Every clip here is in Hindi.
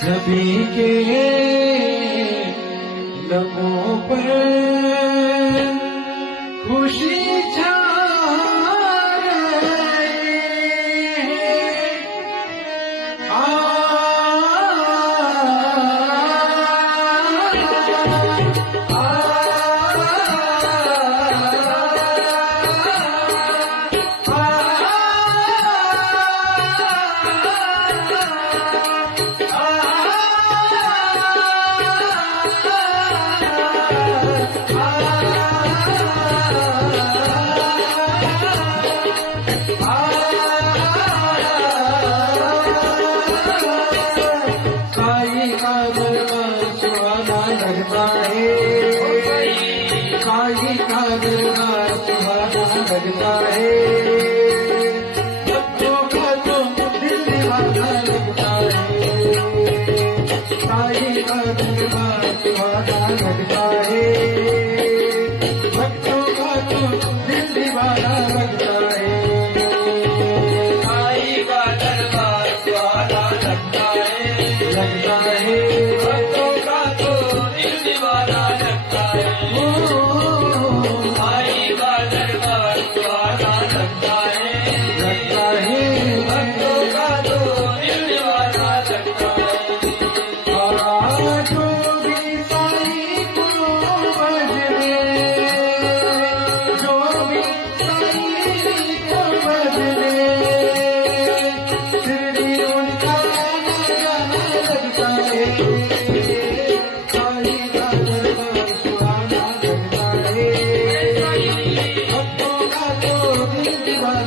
सभी के लबों पर जाए का दरबार तुम्हारा लगता है तो दिल दीवाना लगता का दरबार तुम्हारा का तो दिल का दरबार तुम्हारा लगता लगता है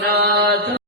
no.